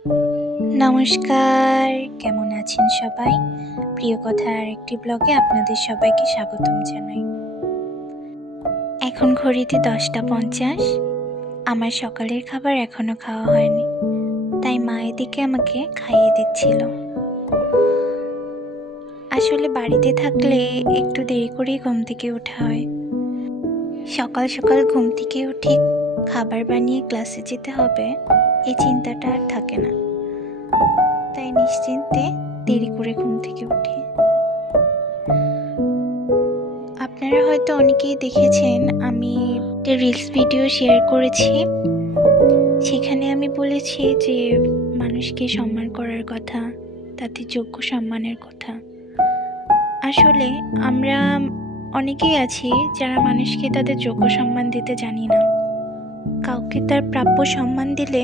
নমস্কার, কেমন আছেন সবাই? প্রিয় কথার আরেকটি ব্লগে আপনাদের সবাইকে স্বাগতম জানাই। এখন ঘড়িতে 10টা 50। আমার সকালের খাবার এখনো খাওয়া হয়নি, তাই মা এদিকে আমাকে খাইয়ে দিচ্ছিল। আসলে বাড়িতে থাকলে একটু দেরি করেই ঘুম থেকে ওঠা হয়। সকাল সকাল ঘুম থেকে উঠে খাবার বানিয়ে ক্লাসে যেতে হবে, এই চিন্তাটা আর থাকে না। তাই নিশ্চিন্তে দেরি করে ঘুম থেকে উঠি। আপনারা হয়তো অনেকেই দেখেছেন, আমি একটা রিলস ভিডিও শেয়ার করেছি। সেখানে আমি বলেছি যে মানুষকে সম্মান করার কথা, তাদের যোগ্য সম্মানের কথা। আসলে আমরা অনেকেই আছি যারা মানুষকে তাদের যোগ্য সম্মান দিতে জানি না। কাউকে তার প্রাপ্য সম্মান দিলে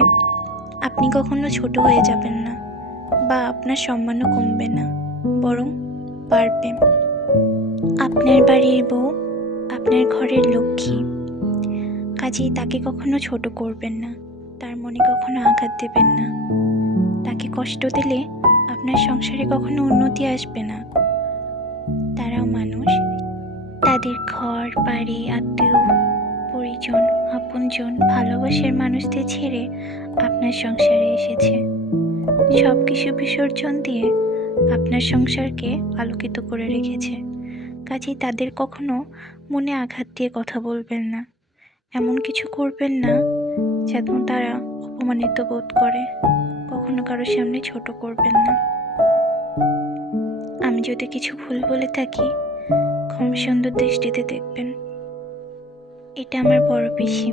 আপনি কখনো ছোট হয়ে যাবেন না, বা আপনার সম্মানও কমবে না, বরং বাড়বে। আপনার বাড়ির বউ, আপনার ঘরের লক্ষ্মী, কাজেই তাকে কখনো ছোট করবেন না, তার মনে কখনো আঘাত দেবেন না। তাকে কষ্ট দিলে আপনার সংসারে কখনো উন্নতি আসবে না। তারাও মানুষ, তাদের ঘর বাড়ি, আত্মীয় পরিজন, আপনজন, ভালোবাসার মানুষদের ছেড়ে আপনার সংসারে এসেছে। সব কিছু বিসর্জন দিয়ে আপনার সংসারকে আলোকিত করে রেখেছে। কাজেই তাদের কখনো মনে আঘাত দিয়ে কথা বলবেন না, এমন কিছু করবেন না যেন তারা অপমানিত বোধ করে। কখনো কারোর সামনে ছোট করবেন না। আমি যদি কিছু ভুল বলে থাকি, ক্ষমা সুন্দর দৃষ্টিতে দেখবেন। এটা আমার বড় পিসি।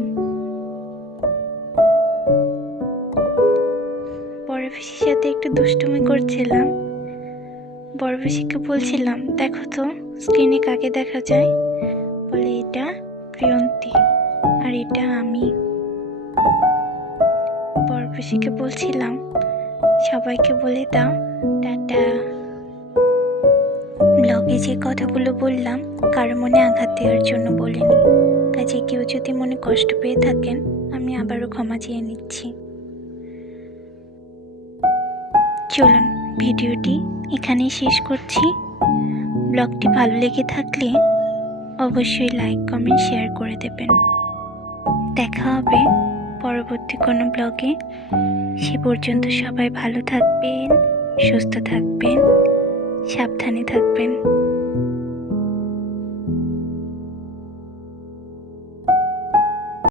বড় পিসির সাথে একটু দুষ্টুমি করছিলাম। বড় পিসিকে বলছিলাম, দেখো তো স্ক্রিনে কাকে দেখা যায়? বলে, এটা প্রিয়ন্তী, আর এটা আমি। বড় পিসিকে বলছিলাম, সবাইকে বলে দাও টাটা। ব্লগে যে কথাগুলো বললাম কারো মনে আঘাত দেওয়ার জন্য বলিনি। কাজে কেউ যদি মনে কষ্ট পেয়ে থাকেন, আমি আবারও ক্ষমা চেয়ে নিচ্ছি। চলুন ভিডিওটি এখানেই শেষ করছি। ব্লগটি ভালো লেগে থাকলে অবশ্যই লাইক, কমেন্ট, শেয়ার করে দেবেন। দেখা হবে পরবর্তী কোনো ব্লগে। সে পর্যন্ত সবাই ভালো থাকবেন, সুস্থ থাকবেন, সাবধানে থাকবেন।